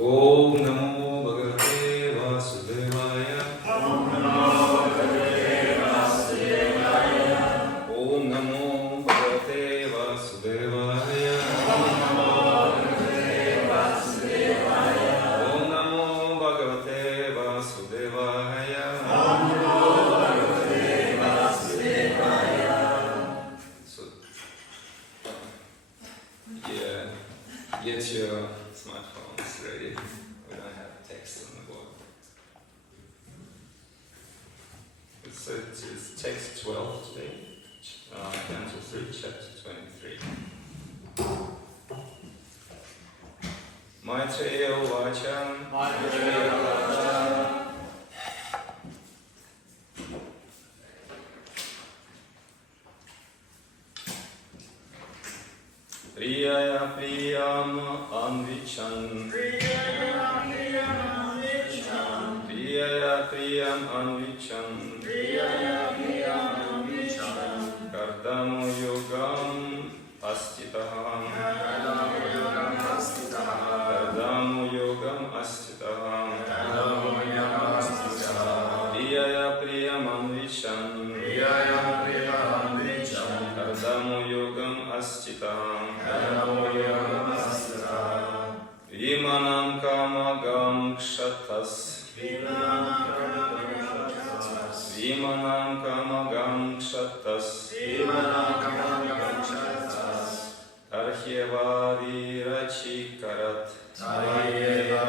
Om Namo Bhagavate Vasudevaya. Om Namo Bhagavate Vasudevaya. Om Namo Bhagavate Vasudevaya. Om Namo Bhagavate Vasudevaya. Om Namo Bhagavate Vasudevaya. Om Namo Bhagavate Vasudevaya. So, get your smartphones ready. We don't have text on the board. So it's text 12 today, Canto 3, chapter 23. Maitreya Uvacha. Maitreya Uvacha. Priyaya priyam anvichan. Priyaya priyam anvichan. Priyaya priyam anvichan. Priyaya priyam anvichan. Kardamu yogam astitaham. Kardamu yogam astitaham. Kardamu yogam astitaham. Kardamu yogam astitaham. Priyaya priyam anvichan. Priyaya priyam anvichan. Kardamu yogam astitaham. Vimanam kamagam kshatas. Vimanam kamagam kshatas. Tarhyeva virachikarat. Tarhyeva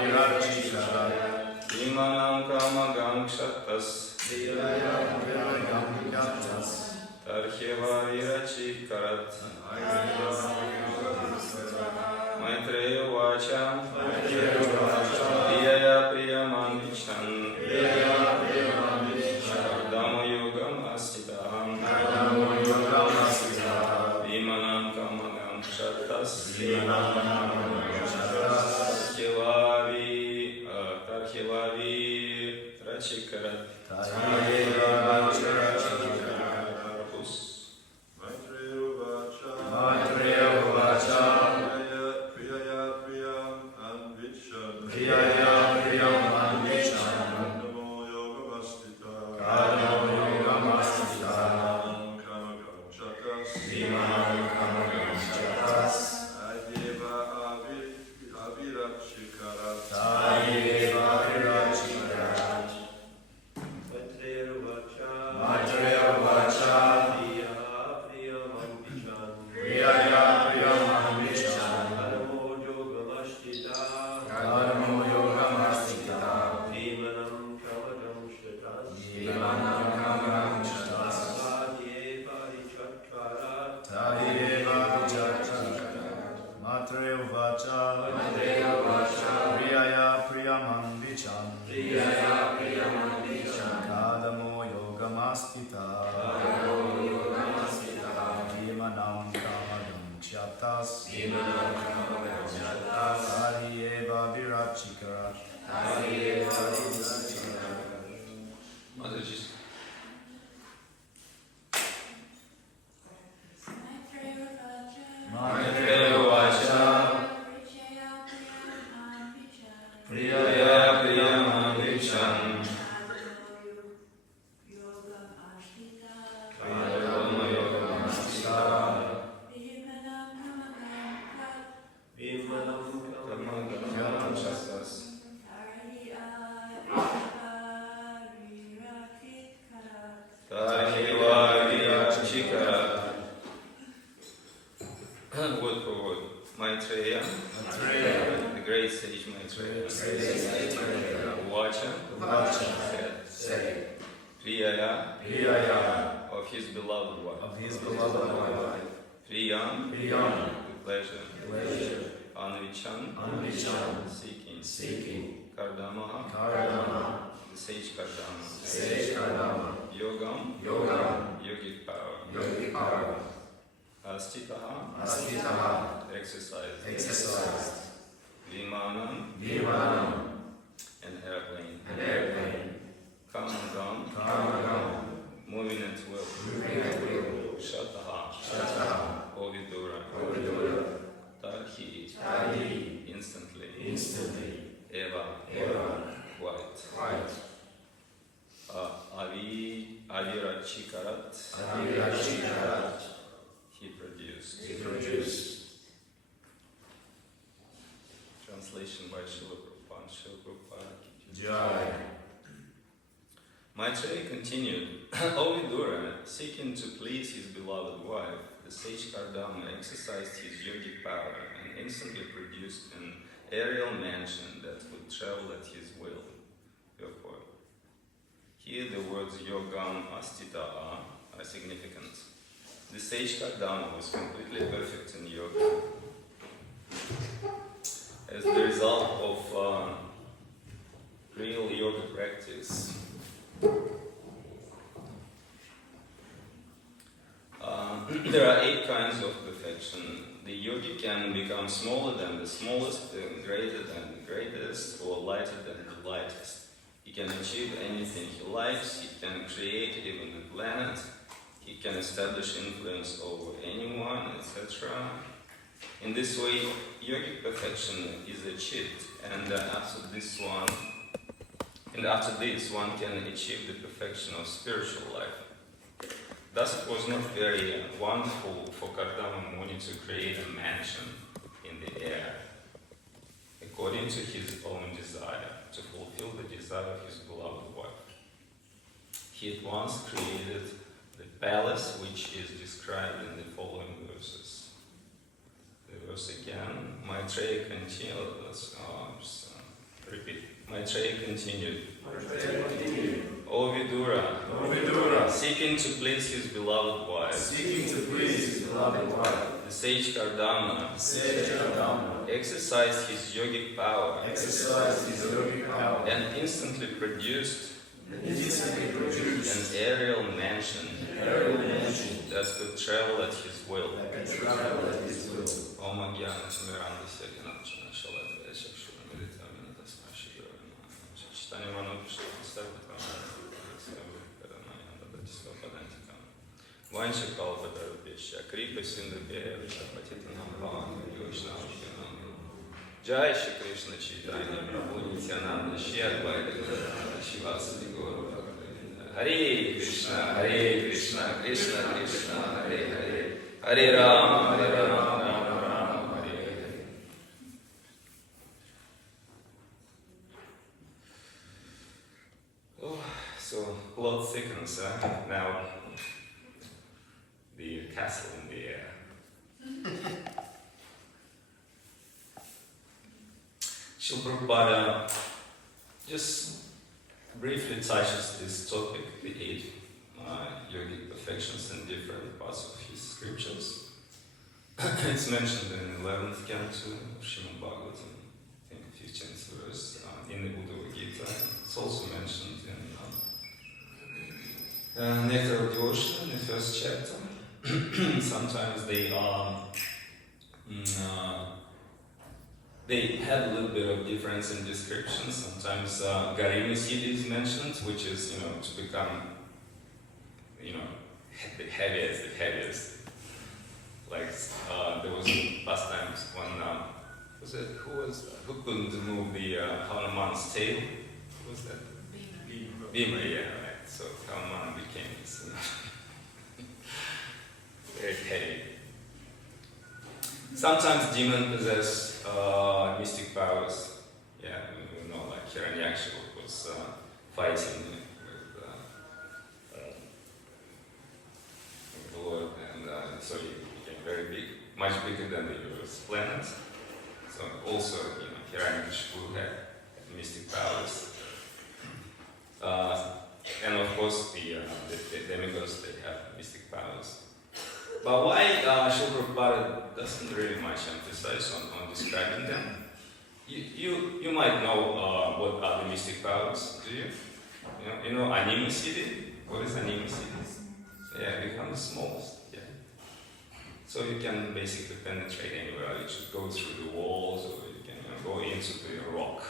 virachikarat. Vimanam kamagam kshatas. Tarhyeva virachikarat. Maitreya Uvacha. Priyaya priyam anvichan. Kardamu yogam astitaham. Vimanam kamagam kshatas. Tarhyeva virachikarat. Vimanam kamadam chatas Arieva virachikara Mataji. Maitreya Vacha Priyaya Priyamam Vicham Ayodama Yogam Astita Vimanam Kamagam Chatas Tahiva Virachikara. Word for word. Maitreya, the great sage Maitreya, Vacha, said, Priyaya, of his beloved wife, Priyam, with pleasure, Anvichan, seeking, Kardama, the sage Kardama, Yogam, yogic power, Astitaha, exercise, Vimanam, an airplane, Kamagam, moving at will, Shataha, Ovidura, Tahi, instantly, Eva, white, Avirachikarat, he produced. Translation by Srila Prabhupada. Maitreya continued, O Vidura, seeking to please his beloved wife, the sage Kardama exercised his yogic power and instantly produced an aerial mansion that would travel at his will. Therefore, here the words Yogam Astita are significant. The sage Kardama was completely perfect in yoga. As the result of real yoga practice, there are 8 kinds of perfection. The yogi can become smaller than the smallest, greater than the greatest, or lighter than the lightest. He can achieve anything he likes, he can create even a planet, he can establish influence over anyone, etc. In this way, yogic perfection is achieved, and after this one can achieve the perfection of spiritual life. Thus, it was not very wonderful for Kardama Muni to create a mansion in the air, according to his own desire, to fulfill the desire of his beloved wife. He at once created the palace, which is described in the following verses. The verse again, Maitreya continued, repeat. Maitreya continued. O Vidura, seeking to please his beloved wife, the sage Kardama, exercised his yogic power, and instantly produced an aerial mansion that could travel at his will. Om Agyana Timiranda Sekinamchana Shalatva Shakshura Meditavina Tasma Shiravina Chitani Manu Krishna Vancha Kalpadarubhishya Kripa Sindhubhya Vishapatitanam Bhavam Yoshnam Jai Shri Krishna Chaitanya Prabhu Nityananda Shri Advaita Gadadhara Shivasati Gaura Bhakta Hare Krishna Krishna Krishna Hare Hare Hare Rama Rama Rama Hare Hare. Oh, so plot thickens now. The castle in the air. Srila Prabhupada just briefly touches this topic, the 8 yogic perfections in different parts of his scriptures. It's mentioned in the 11th canto of Srimad Bhagavatam, I think 15th verse, in the Uddhava Gita. It's also mentioned in Nectar of Devotion in the first chapter. Sometimes they have a little bit of difference in description. Sometimes Garima Siddhi is mentioned, which is, to become, the heaviest. Like, there was last time when, who couldn't move the Hanuman's tail? Who was that? Bhima, yeah, right. So Hanuman became this, very heavy. Sometimes demons possess mystic powers. Yeah, like Hiranyaksha was fighting with the Lord, and so he became very big, much bigger than the universe planet. So also, Hiranyaksha had mystic powers. And of course, the demigods, they have mystic powers. But why Srila Prabhupada doesn't really much emphasize on describing them? You might know what are the mystic powers, do you? You know Anima Siddhi? What is Anima Siddhi? Yeah, become the smallest. Yeah. So you can basically penetrate anywhere. You just go through the walls, or you can go into the rock.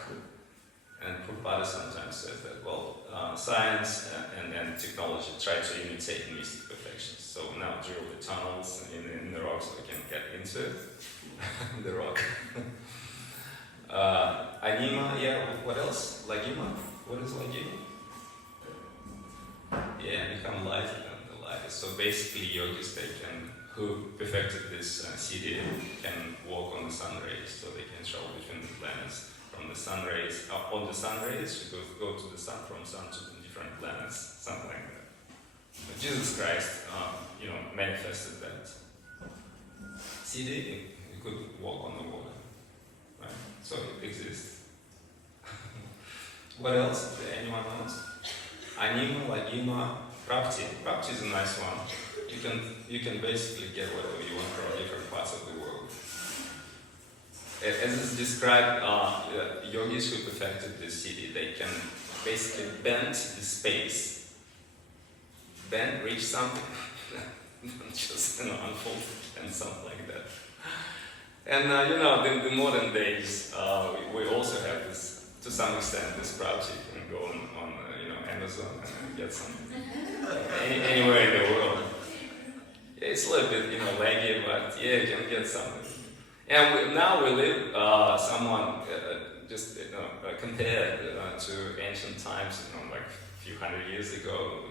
And Prabhupada sometimes says that, science and technology try to imitate mystic perfections. So now drill the tunnels in the rock so we can get into the rock. Anima, yeah, what else? Lagima? What is Lagima? Yeah, become lighter than the lightest. So basically yogis, who perfected this siddhi, can walk on the sun rays, so they can travel between the planets. From the sun rays, on the sun rays, you go to the sun, from sun to the different planets, something like that. But Jesus Christ, manifested that. Siddhi, you could walk on the water, right? So it exists. What else? Anyone else? Anima, Lagima, Prapti. Prapti is a nice one. You can basically get whatever you want from different parts of the world. As is described, yogis who perfected this siddhi, they can basically bend the space, reach something, just unfold and something like that. And the modern days, we also have this, to some extent, this project. You can go on Amazon and get something anywhere in the world. It's a little bit laggy, but yeah, you can get something. And now we live, compared to ancient times, like a few hundred years ago,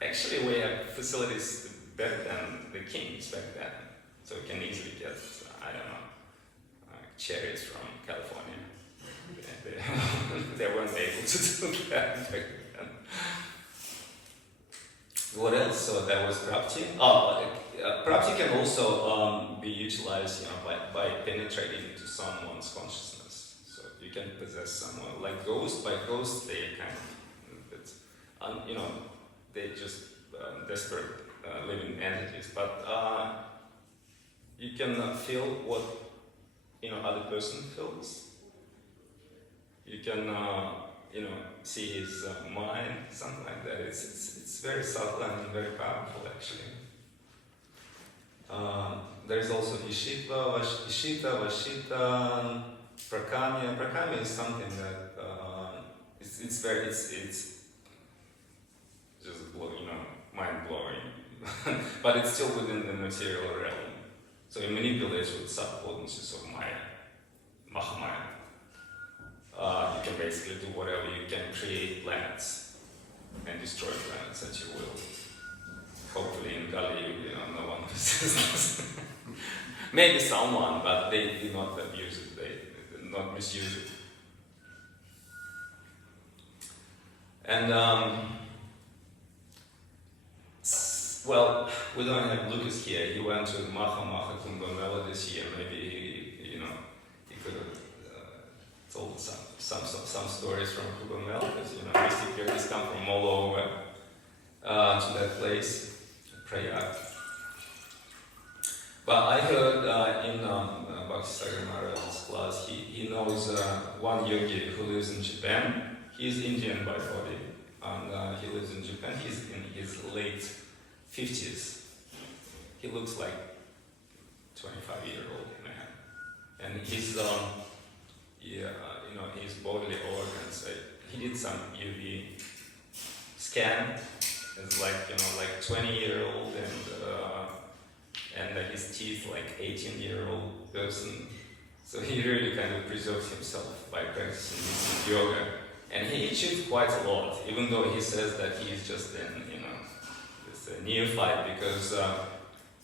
we have facilities better than the kings back then. So we can easily get, cherries from California. They weren't able to do that back then. What else? So that was Prapti. Prapti can also be utilized, by penetrating into someone's consciousness. So you can possess someone like ghosts. By ghosts, they they're just desperate living entities. But you can feel what other person feels. You can see his mind, something like that. It's very subtle and very powerful, actually. There's also Ishita, Vashita, Prakamya. Prakamya is something that it's just mind blowing, but it's still within the material realm. So it manipulates with subpotencies of Maya, Mahamaya. You can basically do whatever. You can create planets and destroy planets at your will. Hopefully in Kali, no one possesses this. Maybe someone, but they do not abuse it. They do not misuse it. And we don't have Lucas here. He went to Maha Kumbh Mela this year. Maybe he could have told some stories from Kumbh Mela, because mystic yogis come from all over to that place. Prayag. But I heard in Bhaktisagar Maharaj's class, he knows one yogi who lives in Japan. He's Indian by body, and he lives in Japan. He's in his late 50s. He looks like 25-year-old man, and his his bodily organs. He did some UV scan. It's like 20-year-old, and his teeth like 18-year-old person. So he really kind of preserves himself by practicing this yoga, and he achieved quite a lot. Even though he says that he's just this neophyte, because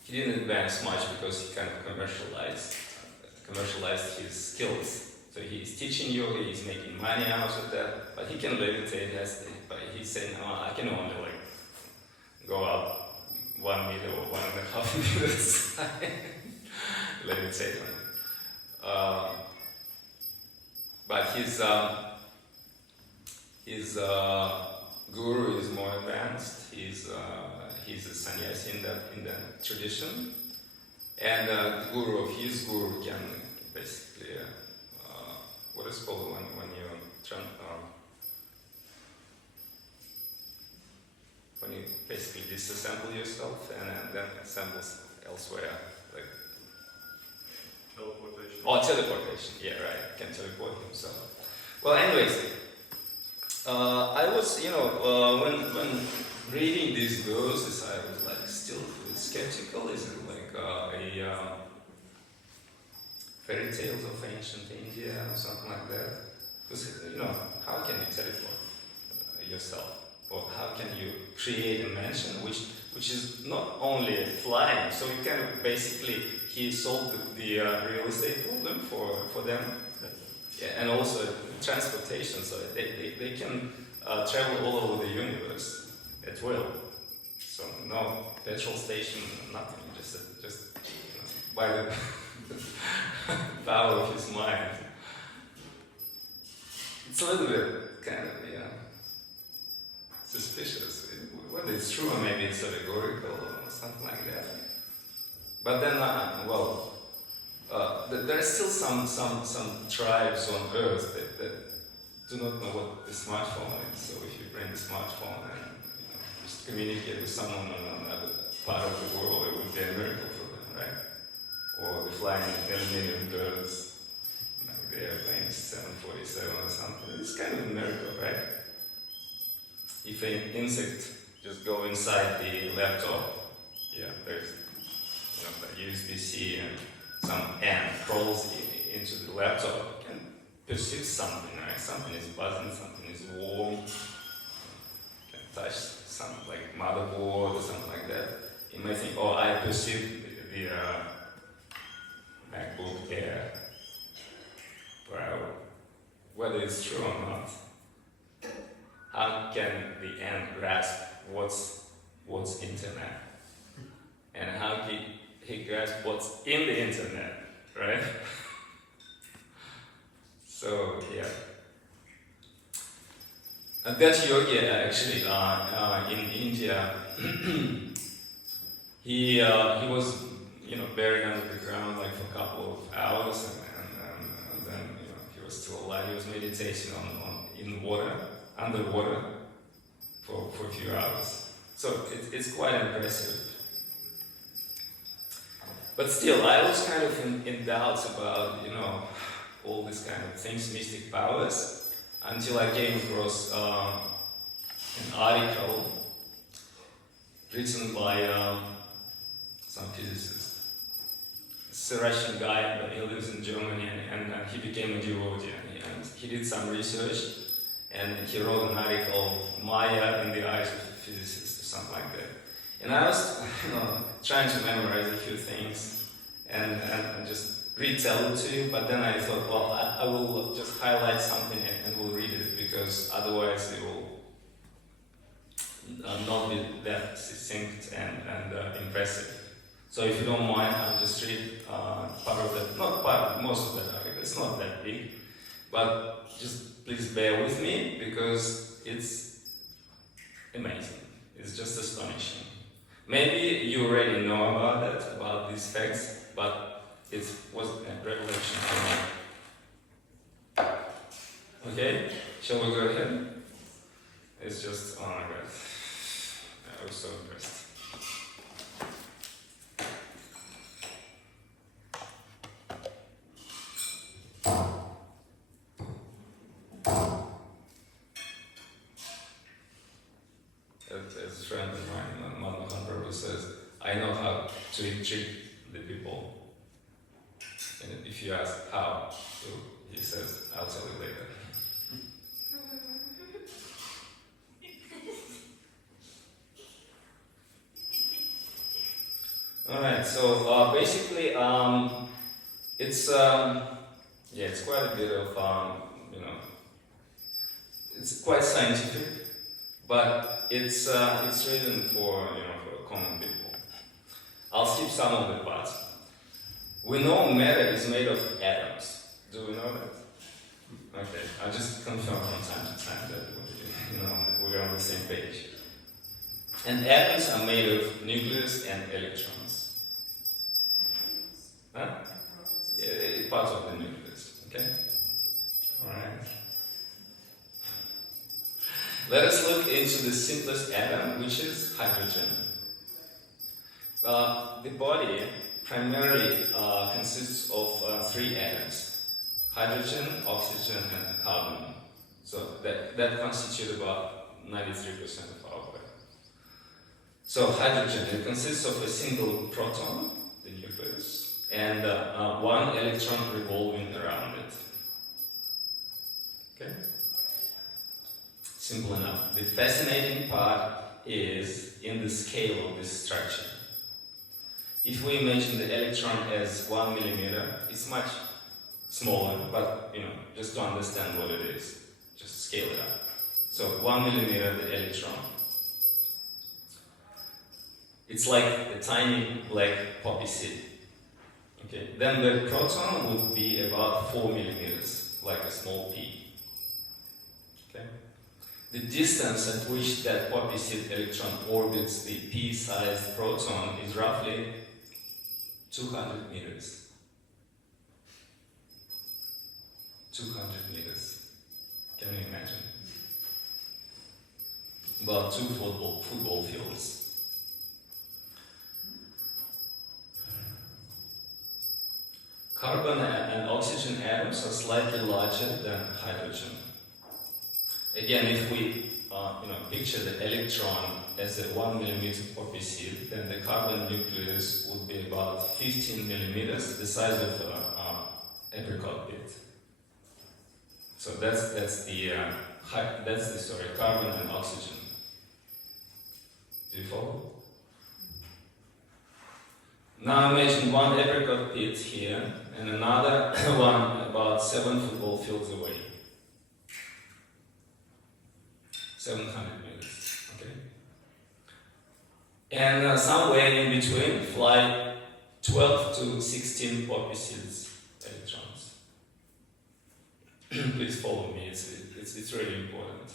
he didn't advance much because he kind of commercialized his skills. So he's teaching yoga, he's making money out of that, but he can levitate. But he's saying, I can only go up 1 meter or 1.5 meters levitating. But his guru is more advanced. He's a sannyasi in that tradition, and the guru of his guru can basically what is called when you basically disassemble yourself and then assemble elsewhere, like teleportation. Oh, teleportation. Yeah, right. Can teleport himself. Well, anyways, I was, when reading these verses, I was still skeptical. Is it like a fairy tales of ancient India or something like that? Because how can you teleport yourself? Or how can you create a mansion which is not only flying? So you kind of basically he solved the real estate problem for them, yeah, and also transportation. So they can travel all over the universe at will. So no petrol station, nothing. Just by the power of his mind. It's a little bit kind of suspicious. Whether it's true or maybe it's allegorical or something like that. But then, there are still some tribes on Earth that do not know what the smartphone is. So if you bring the smartphone and just communicate with someone on another part of the world, it would be a miracle for them, right? Or the flying aluminium birds, like the airplanes 747 or something. It's kind of a miracle, right? If an insect just go inside the laptop, there's the USB-C and some ant crawls into the laptop, you can perceive something, right? Something is buzzing, something is warm. You can touch something like motherboard or something like that. You might think, I perceive the MacBook Air per hour. Whether it's true or not. How can the ant grasp what's internet? And how he grasp what's in the internet, right? So, yeah. And that yogi actually in India, he was buried under the ground like for a couple of hours, and then he was still alive. He was meditating in water. Underwater for a few hours. So it's quite impressive. But still, I was kind of in doubts about, all these kind of things, mystic powers, until I came across an article written by some physicist. It's a Russian guy, but he lives in Germany, and he became a devotee, and he did some research. And he wrote an article, Maya in the Eyes of a Physicist, or something like that. And I was, trying to memorize a few things and just retell it to you, but then I thought, I will just highlight something and we'll read it, because otherwise it will not be that succinct and impressive. So if you don't mind, I'll just read part of that, not part, most of that article. It's not that big, but just please bear with me, because it's amazing. It's just astonishing. Maybe you already know about these facts, but it was a revelation for me. Okay, shall we go ahead? It's just, oh my god, I was so impressed. As a friend of mine, Mahatma Prabhu says, I know how to treat the people. And if you ask how, so he says, I'll tell you later. Alright, so basically, it's quite a bit of, it's quite scientific, but it's written for common people. I'll skip some of the parts. We know matter is made of atoms. Do we know that? Okay, I'll just confirm from time to time that we're on the same page. And atoms are made of nucleus and electrons. Huh? Yeah, part of the nucleus. Okay? Alright. Let us look into the simplest atom, which is hydrogen. The body primarily consists of 3 atoms: hydrogen, oxygen, and carbon. So that constitutes about 93% of our body. So hydrogen, it consists of a single proton, the nucleus, and 1 electron revolving around it. Okay? Simple enough. The fascinating part is in the scale of this structure. If we imagine the electron as 1 millimeter, it's much smaller, but just to understand what it is, just scale it up. So 1 millimeter, the electron. It's like a tiny black poppy seed. Okay. Then the proton would be about 4 millimeters, like a small pea. Okay. The distance at which that poppy seed electron orbits the pea-sized proton is roughly 200 meters. 200 meters. Can you imagine? About 2 football fields. Carbon and oxygen atoms are slightly larger than hydrogen. Again, if we picture the electron as a 1 millimeter poppy seed, then the carbon nucleus would be about 15 millimeters, the size of an apricot bit. So that's the carbon and oxygen. Do you follow? Now imagine 1 apricot pit here and another one about 7 football fields away. 700 meters, okay? And somewhere in between fly 12 to 16 poppy seeds electrons. Please follow me, it's really important.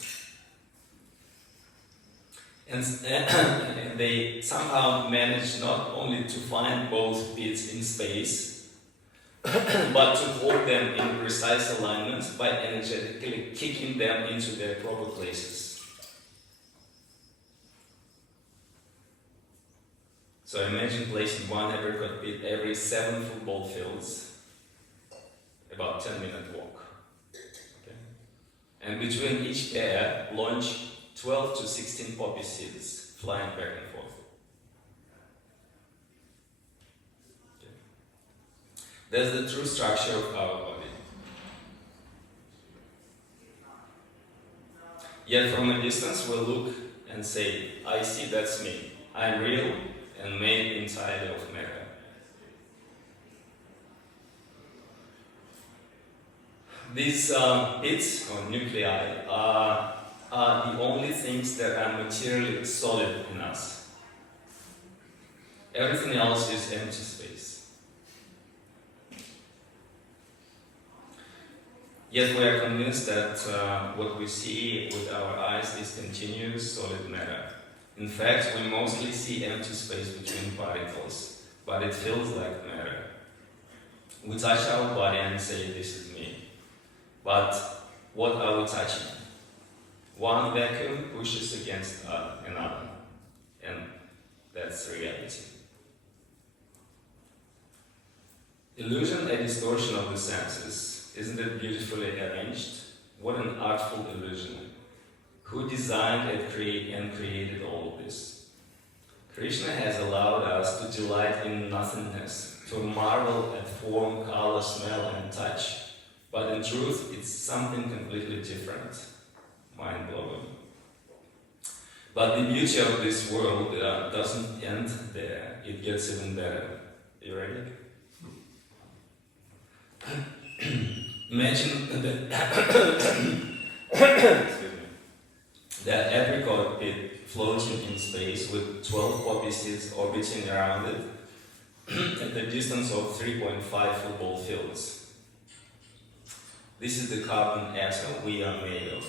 And they somehow manage not only to find both bits in space, but to hold them in precise alignment by energetically kicking them into their proper places. So imagine placing 1 apricot bit every 7 football fields, about 10-minute walk. Okay? And between each pair, launch 12 to 16 poppy seeds flying back and forth. Okay. That's the true structure of our body. Yet from a distance we'll look and say, I see, that's me. I'm real and made entirely of matter. These bits or nuclei are the only things that are materially solid in us. Everything else is empty space. Yet we are convinced that what we see with our eyes is continuous solid matter. In fact, we mostly see empty space between particles, but it feels like matter. We touch our body and say, this is me. But what are we touching? One vacuum pushes against another, and that's reality. Illusion, a distortion of the senses. Isn't it beautifully arranged? What an artful illusion. Who designed and created all of this? Krishna has allowed us to delight in nothingness, to marvel at form, color, smell, and touch. But in truth, it's something completely different. Mind-blowing. But the beauty of this world doesn't end there. It gets even better. You ready? Imagine that apricot pit floating in space with 12 poppy seeds orbiting around it at a distance of 3.5 football fields. This is the carbon atom we are made of.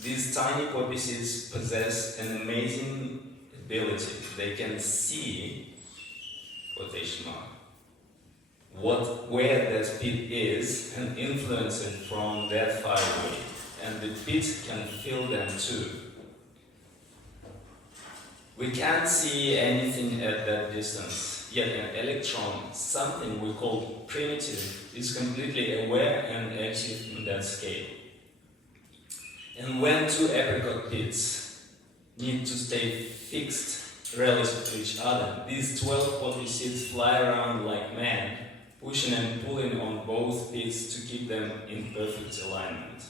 These tiny poppy seeds possess an amazing ability. They can see, quotation mark, where that pit is and influence it from that far away. And the pit can feel them too. We can't see anything at that distance, yet an electron, something we call primitive, is completely aware and active in that scale. And when two apricot pits need to stay fixed relative to each other, these 12 poppy seeds fly around like mad, pushing and pulling on both pits to keep them in perfect alignment.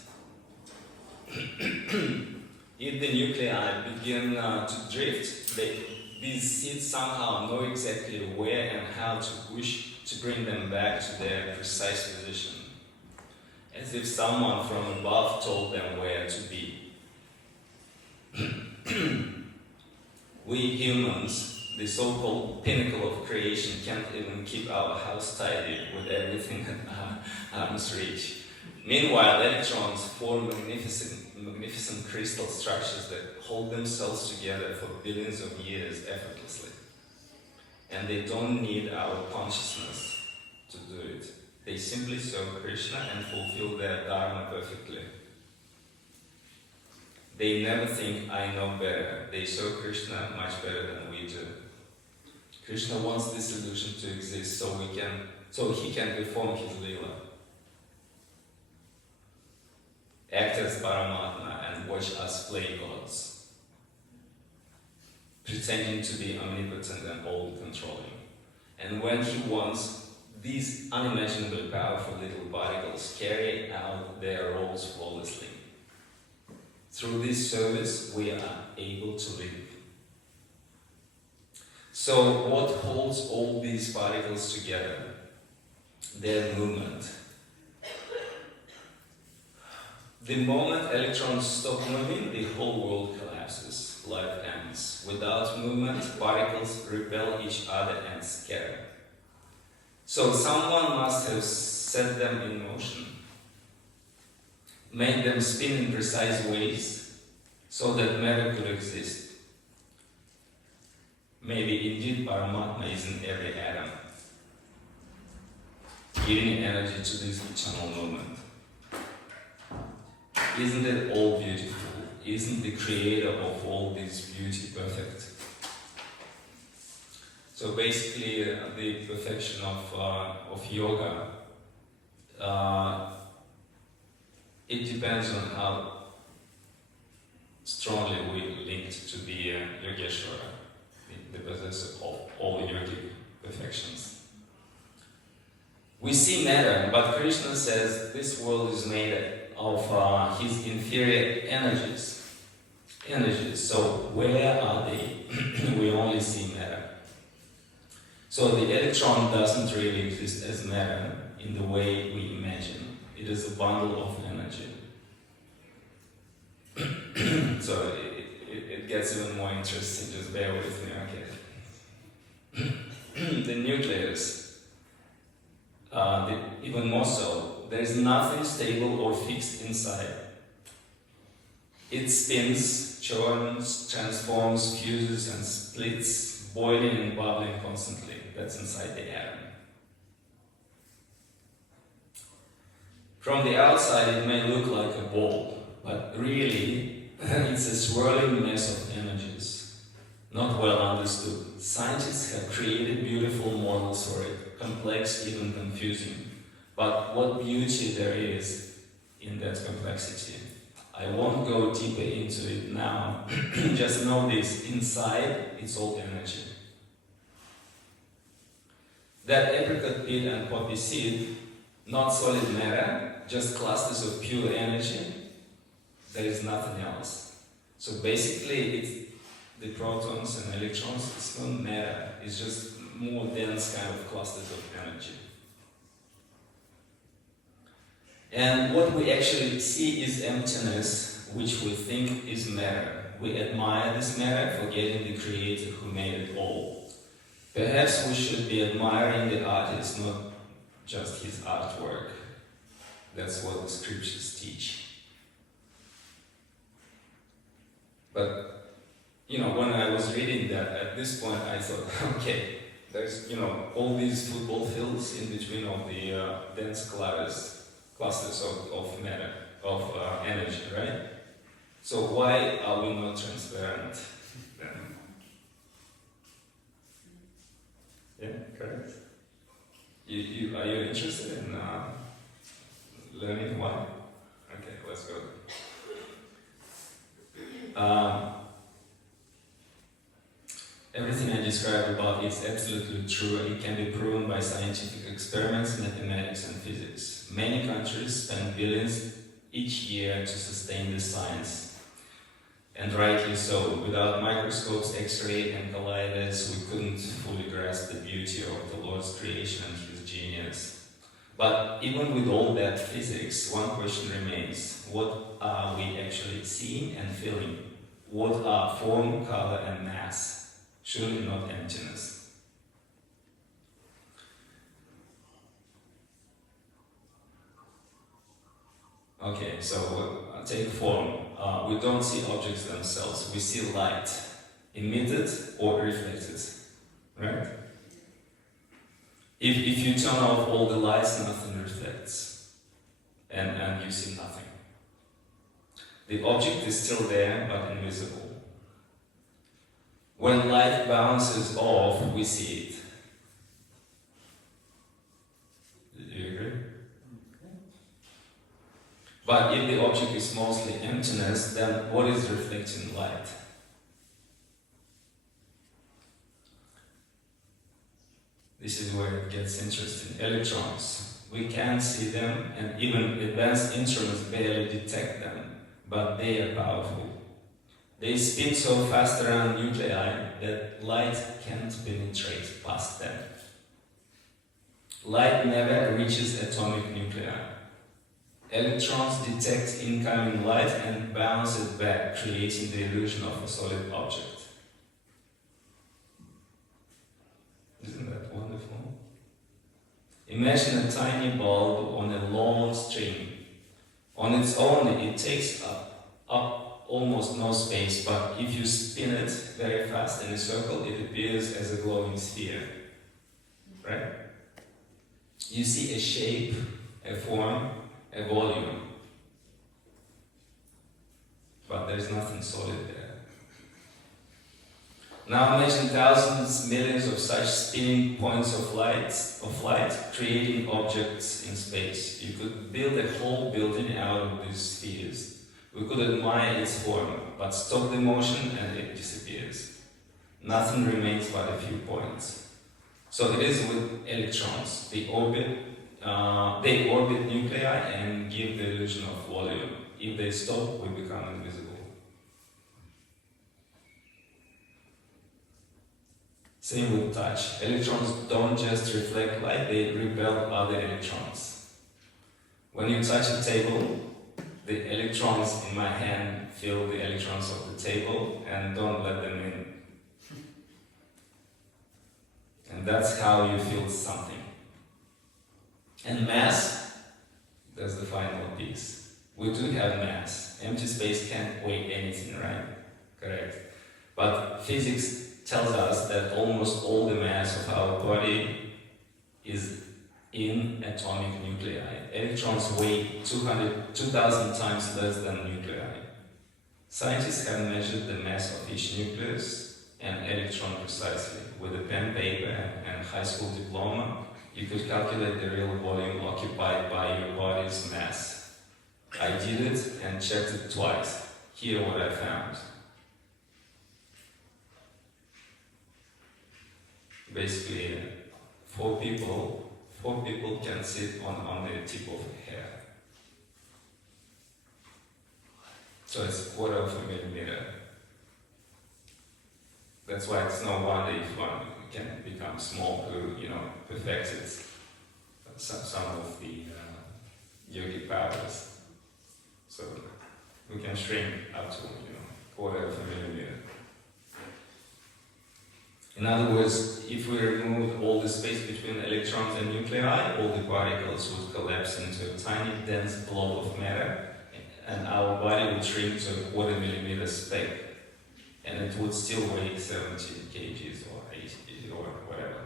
If the nuclei begin to drift, these seeds somehow know exactly where and how to push to bring them back to their precise position, as if someone from above told them where to be. We humans, the so-called pinnacle of creation, can't even keep our house tidy with everything at arm's reach. Meanwhile, electrons form magnificent crystal structures that hold themselves together for billions of years effortlessly. And they don't need our consciousness to do it. They simply serve Krishna and fulfill their dharma perfectly. They never think, I know better. They serve Krishna much better than we do. Krishna wants this illusion to exist so he can perform his lila. Act as Paramatma and watch us play gods, pretending to be omnipotent and all-controlling. And when he wants, these unimaginably powerful little particles carry out their roles flawlessly. Through this service, we are able to live. So what holds all these particles together? Their movement. The moment electrons stop moving, the whole world collapses, life ends. Without movement, particles repel each other and scatter. So someone must have set them in motion, made them spin in precise ways, so that matter could exist. Maybe indeed Paramatma is in every atom, giving energy to this eternal movement. Isn't it all beautiful? Isn't the creator of all this beauty perfect? So basically, the perfection of yoga, it depends on how strongly we linked to the Yogeshwara, the possessor of all yogic perfections. We see matter, but Krishna says this world is made of his inferior energies. So where are they? We only see matter. So the electron doesn't really exist as matter in the way we imagine. It is a bundle of energy. So it gets even more interesting. Just bear with me, okay? The nucleus, even more so. There is nothing stable or fixed inside. It spins, churns, transforms, fuses and splits, boiling and bubbling constantly. That's inside the atom. From the outside it may look like a ball, but really it's a swirling mess of energies, not well understood. Scientists have created beautiful models for it, complex, even confusing. But what beauty there is in that complexity. I won't go deeper into it now, just know this, inside it's all energy. That apricot pit and poppy seed, not solid matter, just clusters of pure energy, there is nothing else. So basically it's the protons and electrons, it's not matter, it's just more dense kind of clusters of energy. And what we actually see is emptiness, which we think is matter. We admire this matter, forgetting the creator who made it all. Perhaps we should be admiring the artist, not just his artwork. That's what the scriptures teach. But, when I was reading that, at this point I thought, okay, there's, all these football fields in between of the dense clusters of matter, of energy, right? So why are we not transparent then? Yeah, correct. Are you interested in learning why? Okay, let's go. Everything I described above is absolutely true. It can be proven by scientific experiments, mathematics, and physics. Many countries spend billions each year to sustain this science. And rightly so. Without microscopes, X-ray, and colliders, we couldn't fully grasp the beauty of the Lord's creation and His genius. But even with all that physics, one question remains. What are we actually seeing and feeling? What are form, color, and mass? Surely not emptiness. Okay, so take form. We don't see objects themselves. We see light, emitted or reflected, right? If you turn off all the lights, nothing reflects, and you see nothing. The object is still there, but invisible. When light bounces off, we see it. Do you agree? But if the object is mostly emptiness, then what is reflecting light? This is where it gets interesting. Electrons. We can't see them, and even advanced instruments barely detect them, but they are powerful. They spin so fast around nuclei that light can't penetrate past them. Light never reaches atomic nuclei. Electrons detect incoming light and bounce it back, creating the illusion of a solid object. Isn't that wonderful? Imagine a tiny bulb on a long string. On its own, it takes up almost no space, but if you spin it very fast in a circle, it appears as a glowing sphere. Right? You see a shape, a form, a volume, but there's nothing solid there. Now imagine thousands, millions of such spinning points of light creating objects in space. You could build a whole building out of these spheres. We could admire its form, but stop the motion and it disappears. Nothing remains but a few points. So it is with electrons. They orbit nuclei and give the illusion of volume. If they stop, we become invisible. Same with touch. Electrons don't just reflect light, they repel other electrons. When you touch a table, the electrons in my hand feel the electrons of the table and don't let them in. And that's how you feel something. And mass, that's the final piece. We do have mass. Empty space can't weigh anything, right? Correct. But physics tells us that almost all the mass of our body is in atomic nuclei. Electrons weigh 2,000 times less than nuclei. Scientists have measured the mass of each nucleus and electron precisely. With a pen, paper, and high school diploma, you could calculate the real volume occupied by your body's mass. I did it and checked it twice. Here what I found. Basically, four people can sit on the tip of a hair. So it's a quarter of a millimeter. That's why it's no wonder if one can become small, who perfected some of the yogic powers. So we can shrink up to quarter of a millimeter. In other words, if we remove all the space between electrons and nuclei, all the particles would collapse into a tiny, dense blob of matter, and our body would shrink to a quarter millimeter speck, and it would still weigh 70 kgs or 80 kgs or whatever.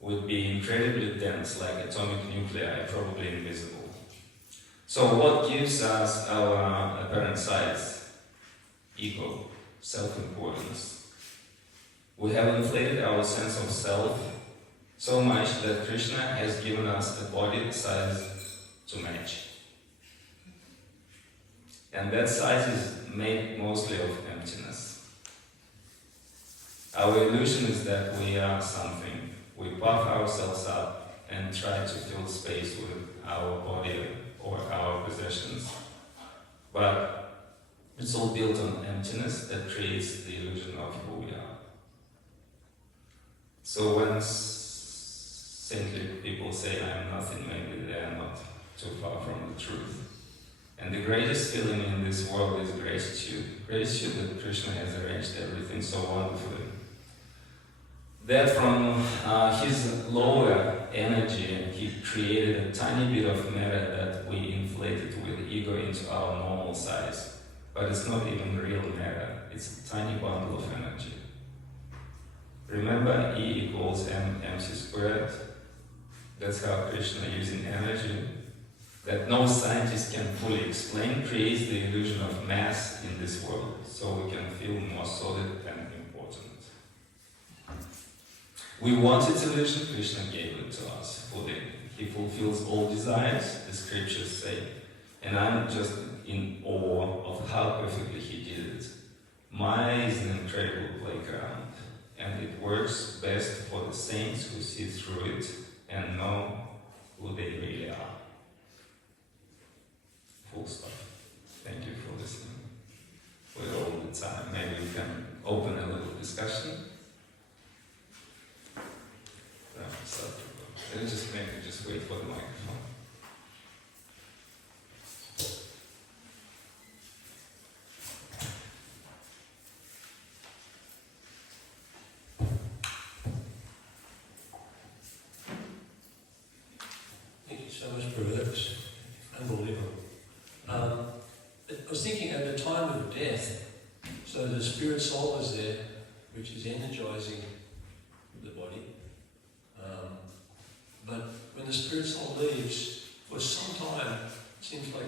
Would be incredibly dense, like atomic nuclei, probably invisible. So what gives us our apparent size? Ego, self-importance. We have inflated our sense of self so much that Krishna has given us a body size to match. And that size is made mostly of emptiness. Our illusion is that we are something. We puff ourselves up and try to fill space with our body or our possessions. But it's all built on emptiness that creates the illusion of who we are. So when saintly people say, I am nothing, maybe they are not too far from the truth. And the greatest feeling in this world is gratitude. Gratitude that Krishna has arranged everything so wonderfully. That from his lower energy, he created a tiny bit of matter that we inflated with ego into our normal size. But it's not even real matter, it's a tiny bundle of energy. Remember, E equals mc squared? That's how Krishna, using energy that no scientist can fully explain, creates the illusion of mass in this world, so we can feel more solid and important. We want its illusion, Krishna gave it to us fully. He fulfills all desires, the scriptures say, and I'm just in awe of how perfectly he did it. Maya is an incredible playground, and it works best for the saints who see through it and know who they really are. Full stop. Thank you for listening. With all the time, maybe we can open a little discussion. Just wait for the microphone. Thank you so much for that. It's unbelievable. I was thinking at the time of death, so the spirit soul is there, which is energizing the body. But when the spirit soul leaves, for some time, it seems like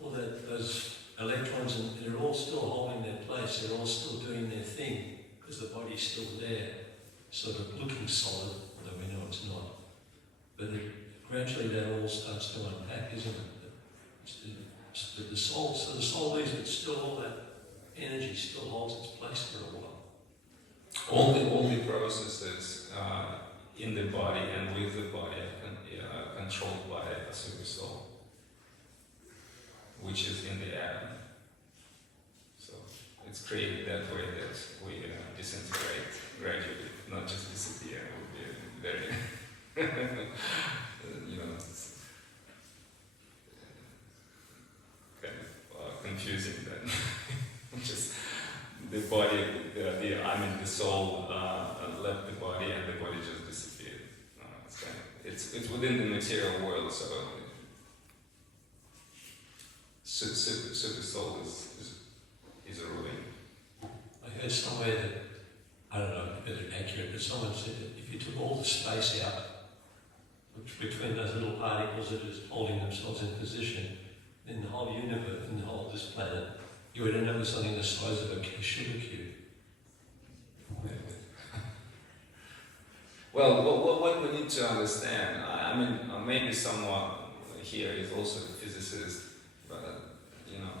all those electrons, and they're all still holding their place, they're all still doing their thing, because the body's still there, sort of looking solid, although we know it's not. But gradually that all starts to unpack, isn't it? The soul, so the soul leaves, but still all that energy still holds its place for a while. All the processes in the body and with the body are controlled by a super soul, which is in the atom. So it's created that way that we disintegrate gradually, not just disappear. It would be very, it's kind of confusing then. Just the body, the soul left the body and the body just disappeared. It's within the material world, so super soul is a ruling. I heard somewhere that, I don't know if it's accurate, but someone said that if you took all the space out between those little particles that are holding themselves in position, in the whole universe, in the whole this planet, you would end up with something the size of a sugar cube. Well, what we need to understand, I mean, maybe someone here is also a physicist, but, you know,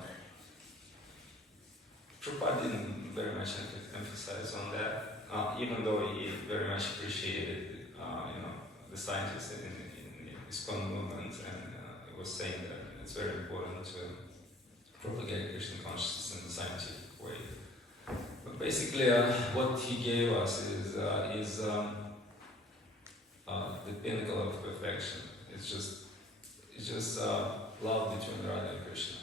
Prabhupada didn't very much emphasize on that, even though he very much appreciated, you know, the scientists in the ISKCON movement, and he was saying that it's very important to propagate Krishna consciousness in a scientific way. But basically, what he gave us is the pinnacle of perfection. It's just love between Radha and Krishna.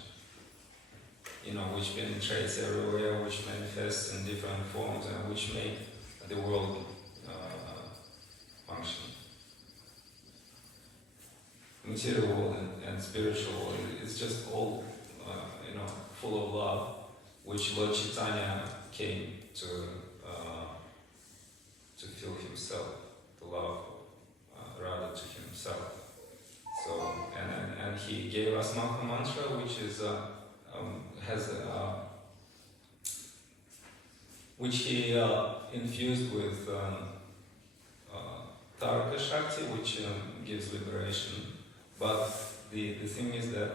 You know, which penetrates everywhere, which manifests in different forms, and which make the world function. Material world and spiritual world is just all, you know, full of love, which Lord Chaitanya came to feel himself, to love Radha to himself. So, and he gave us Maha Mantra, which is which he infused with Taraka Shakti, which gives liberation. But the thing is that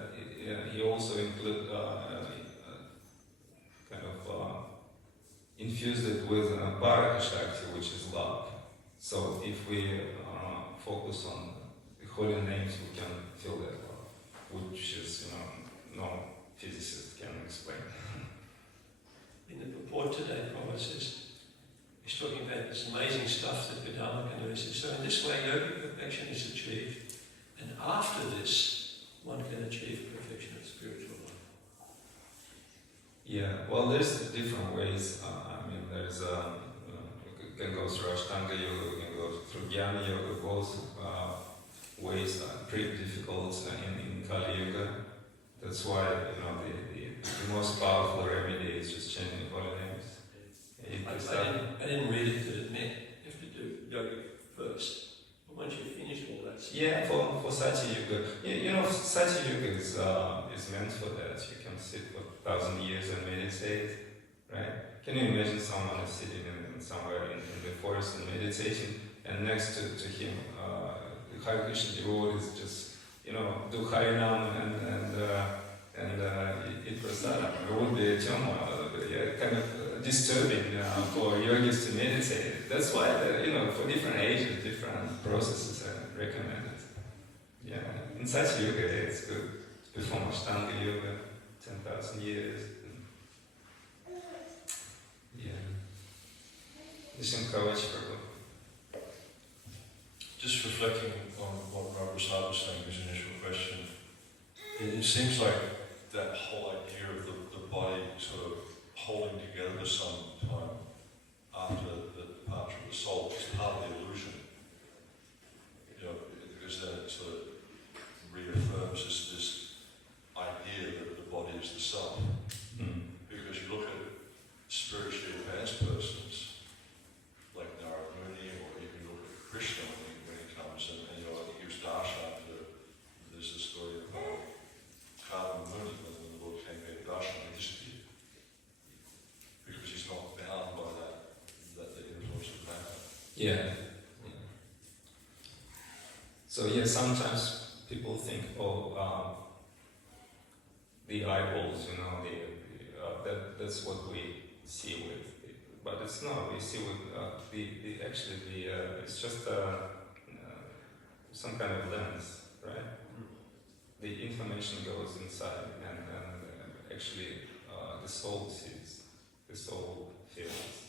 he also infused it with Paraka Shakti, which is love. So if we focus on the holy names, we can feel that love, which is, no physicist can explain. In the purport today, Prabhupada says, he's talking about this amazing stuff that Vedanta can do. He says, so in this way, yogic perfection is achieved, and after this, one can achieve perfection of spiritual life. Yeah, well, there's different ways. I mean, there's we can go through Ashtanga Yoga, we can go through Jnana Yoga. Both ways are pretty difficult in Kali Yuga. That's why, the most powerful remedy is just chanting holy names. I didn't read it that it meant you have to do yoga first. But once you finish all that stuff. Yeah, for Sati Yuga. Sati Yuga is meant for that. You can sit for 1,000 years and meditate, right? Can you imagine someone is sitting somewhere in the forest and meditating, and next to him, the Hare Krishna devotee is just, do Harinam and eat prasadam. It would be a turmoil, kind of disturbing for yogis to meditate. That's why, for different ages, different processes are recommended. Yeah, in Sati Yuga, it's good. Before Ashtanga Yoga, 10,000 years. Yeah. Just reflecting on what Robert Prasad was saying, his initial question, it seems like that whole idea of the body sort of holding together some time after the departure of the soul is part of the illusion. Because then it sort of reaffirms this idea that the body is the self. Because you look at spiritually advanced persons, like Narada Muni, or even look at Krishna when he comes, and he gives darshan to, there's the story of Karma Muni, when the Lord came here, darshan, he disappeared. Because he's not bound by the influence of matter. Yeah. So sometimes people think, the eyeballs, that's what we see with, but it's not. We see with it's just some kind of lens, right? The information goes inside, and actually the soul sees, the soul feels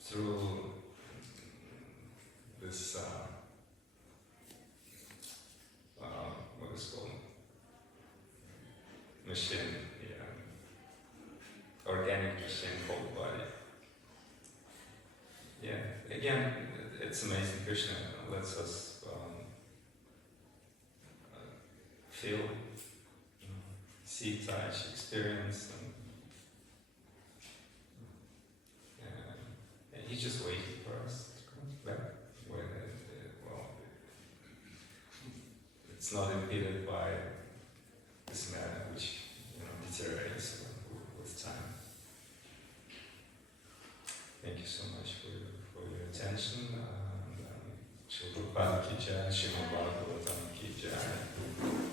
through this. What is called? Machine, organic machine called body. Yeah, again, it's amazing. Krishna lets us feel, see, touch, experience, and he's just waiting for us to come back when it's not impeded by this matter. Prabhupada ki jai, Srimad Bhagavatam ki jai.